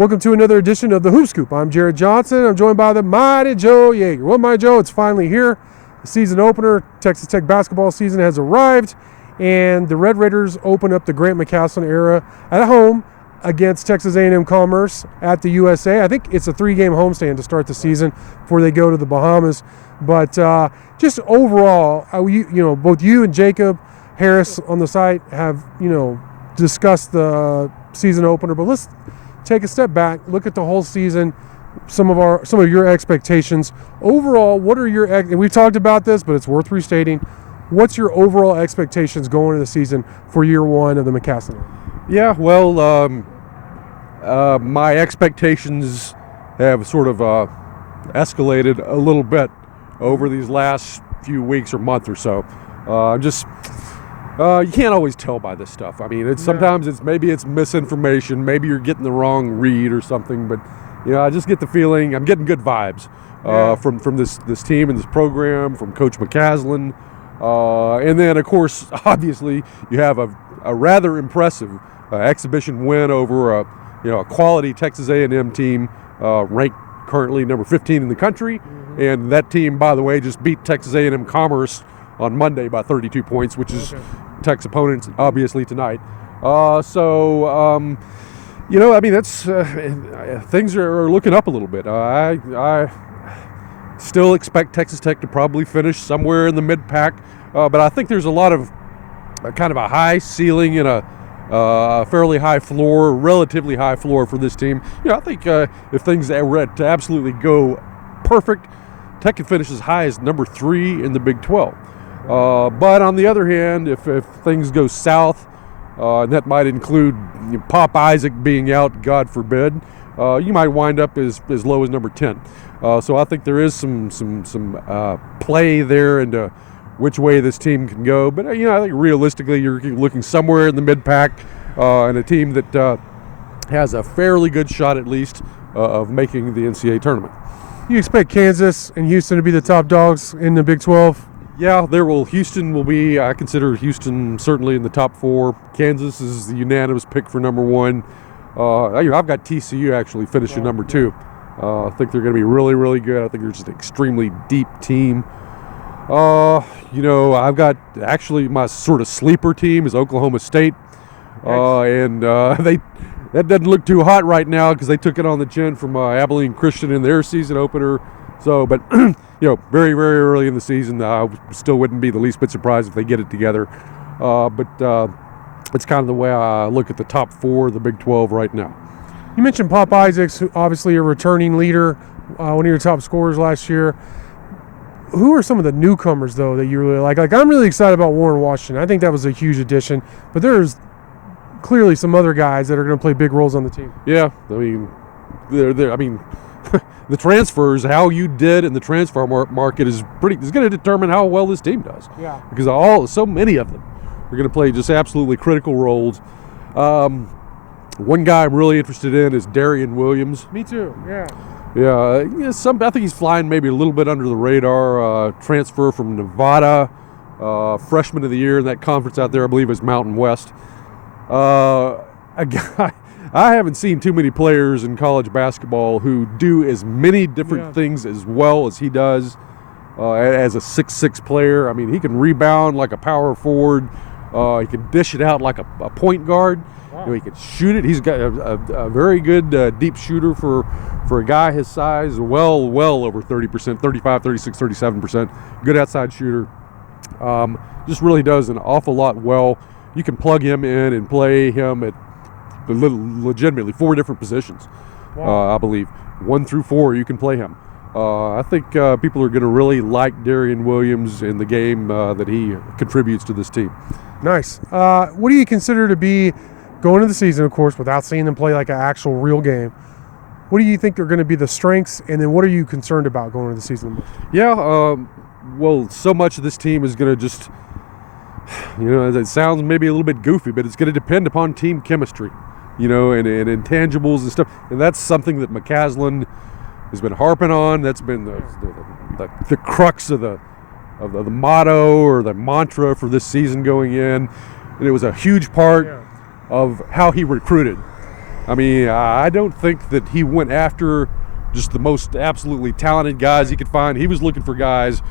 Welcome to another edition of the Hoop Scoop. I'm Jared Johnson. I'm joined by the mighty Joe Yeager. Well, my Joe, it's finally here. The season opener, Texas Tech basketball season has arrived, and the Red Raiders open up the Grant McCasland era at home against Texas A&M Commerce at the USA. I think it's a 3-game homestand to start the season before they go to the Bahamas. But just overall, both you and Jacob Harris on the site have, discussed the season opener. But let's take a step back, look at the whole season, some of your expectations. Overall, what are your, and we've talked about this, but it's worth restating, what's your overall expectations going into the season for year one of the McCasland? Yeah, well, my expectations have sort of escalated a little bit over these last few weeks or month or so. You can't always tell by this stuff. I mean, sometimes maybe it's misinformation, maybe you're getting the wrong read or something, but I just get the feeling I'm getting good vibes from this team and this program, from Coach McCasland, and then of course, obviously, you have a rather impressive exhibition win over a quality Texas A&M team ranked currently number 15 in the country, and that team, by the way, just beat Texas A&M Commerce on Monday by 32 points, which is Tech's opponents, obviously, tonight. That's things are looking up a little bit. I still expect Texas Tech to probably finish somewhere in the mid-pack, but I think there's a lot of kind of a high ceiling and a fairly high floor, relatively high floor for this team. I think if things were to absolutely go perfect, Tech could finish as high as number 3 in the Big 12. But on the other hand, if things go south, and that might include Pop Isaac being out, God forbid, you might wind up as low as number 10. So I think there is some play there into which way this team can go. But I think realistically, you're looking somewhere in the mid-pack, and a team that has a fairly good shot at least of making the NCAA tournament. You expect Kansas and Houston to be the top dogs in the Big 12? Yeah, Houston will be, I consider Houston certainly in the top 4. Kansas is the unanimous pick for number 1. I've got TCU actually finishing number 2. I think they're going to be really, really good. I think they're just an extremely deep team. I've got actually my sort of sleeper team is Oklahoma State. That doesn't look too hot right now because they took it on the chin from Abilene Christian in their season opener. So, but very, very early in the season, I still wouldn't be the least bit surprised if they get it together. But it's kind of the way I look at the top 4 of the Big 12 right now. You mentioned Pop Isaacs, who obviously a returning leader, one of your top scorers last year. Who are some of the newcomers, though, that you really like? Like, I'm really excited about Warren Washington. I think that was a huge addition. But there's clearly some other guys that are going to play big roles on the team. Yeah, I mean, the transfers, how you did in the transfer market is going to determine how well this team does. Yeah. Because so many of them are going to play just absolutely critical roles. One guy I'm really interested in is Darian Williams. Me too. Yeah. Yeah. I think he's flying maybe a little bit under the radar. Transfer from Nevada, freshman of the year in that conference out there, I believe, is Mountain West. A guy. I haven't seen too many players in college basketball who do as many different things as well as he does as a 6'6" player. I mean, he can rebound like a power forward. He can dish it out like a point guard. Wow. He can shoot it. He's got a very good deep shooter for a guy his size, well over 30%, 35, 36, 37%. Good outside shooter. Just really does an awful lot well. You can plug him in and play him at legitimately 4 different positions. Wow. I believe 1 through 4 you can play him. I think people are going to really like Darian Williams in the game that he contributes to this team. Nice. What do you consider to be, going into the season, of course, without seeing them play like an actual real game, what do you think are going to be the strengths, and then what are you concerned about going into the season? Yeah, well, so much of this team is going to just, it sounds maybe a little bit goofy, but it's going to depend upon team chemistry. And intangibles and stuff. And that's something that McCasland has been harping on. That's been the crux of the motto or the mantra for this season going in. And it was a huge part of how he recruited. I mean, I don't think that he went after just the most absolutely talented guys he could find. He was looking for guys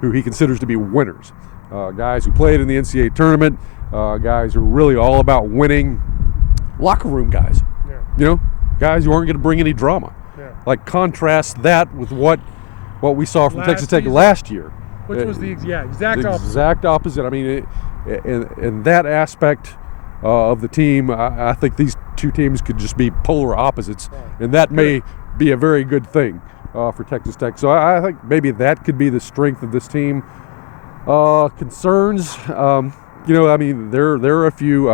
who he considers to be winners, guys who played in the NCAA tournament, guys who are really all about winning, locker room guys. Yeah. You know, guys who aren't going to bring any drama. Yeah. Like, contrast that with what we saw from Last Texas Tech season. last year. Which was the exact The opposite. exact opposite. I mean, in that aspect of the team, I think these two teams could just be polar opposites, and that may be a very good thing for Texas Tech. So I think maybe that could be the strength of this team. Concerns, you know, I mean, there are a few.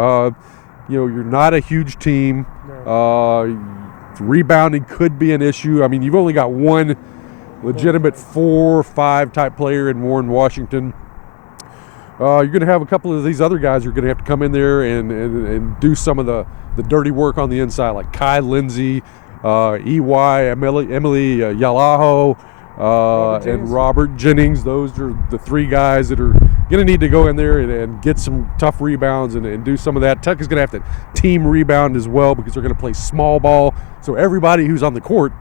You know, you're not a huge team. Rebounding could be an issue. I mean, you've only got one legitimate 4 or 5 type player in Warren Washington. You're going to have a couple of these other guys who are going to have to come in there and do some of the dirty work on the inside, like Kai Lindsey, Emily Yalaho, and Robert Jennings. Those are the 3 guys that are going to need to go in there and get some tough rebounds and do some of that. Tech is going to have to team rebound as well because they're going to play small ball. So everybody who's on the court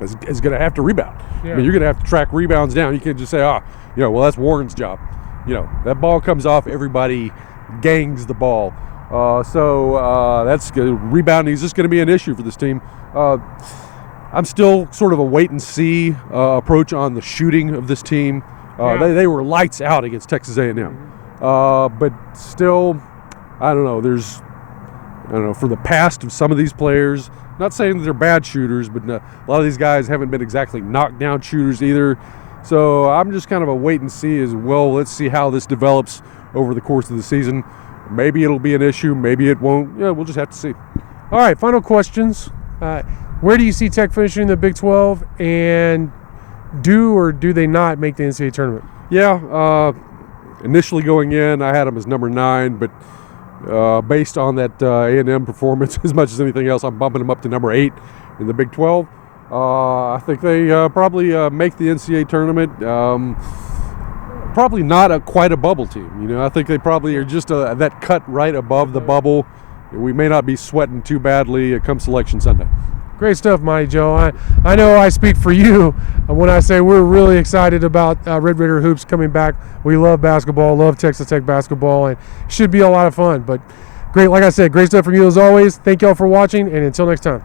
is going to have to rebound. Yeah. I mean, you're going to have to track rebounds down. You can't just say, you know, well, that's Warren's job. You know, that ball comes off, everybody gangs the ball. So that's good. Rebounding is just going to be an issue for this team. I'm still sort of a wait and see approach on the shooting of this team. They were lights out against Texas A&M. But still, I don't know, for the past of some of these players, not saying that they're bad shooters, but a lot of these guys haven't been exactly knockdown shooters either. So I'm just kind of a wait and see as well. Let's see how this develops over the course of the season. Maybe it'll be an issue, maybe it won't. Yeah, we'll just have to see. All right, final questions. Where do you see Tech finishing the Big 12, and do or do they not make the NCAA tournament? Yeah, initially going in, I had them as number 9, but based on that A&M performance, as much as anything else, I'm bumping them up to number 8 in the Big 12. I think they probably make the NCAA tournament. Probably not quite a bubble team. You know, I think they probably are just that cut right above the bubble. We may not be sweating too badly come Selection Sunday. Great stuff, Mighty Joe. I know I speak for you when I say we're really excited about Red Raider Hoops coming back. We love basketball, love Texas Tech basketball, and it should be a lot of fun. But great, like I said, great stuff from you as always. Thank y'all for watching, and until next time.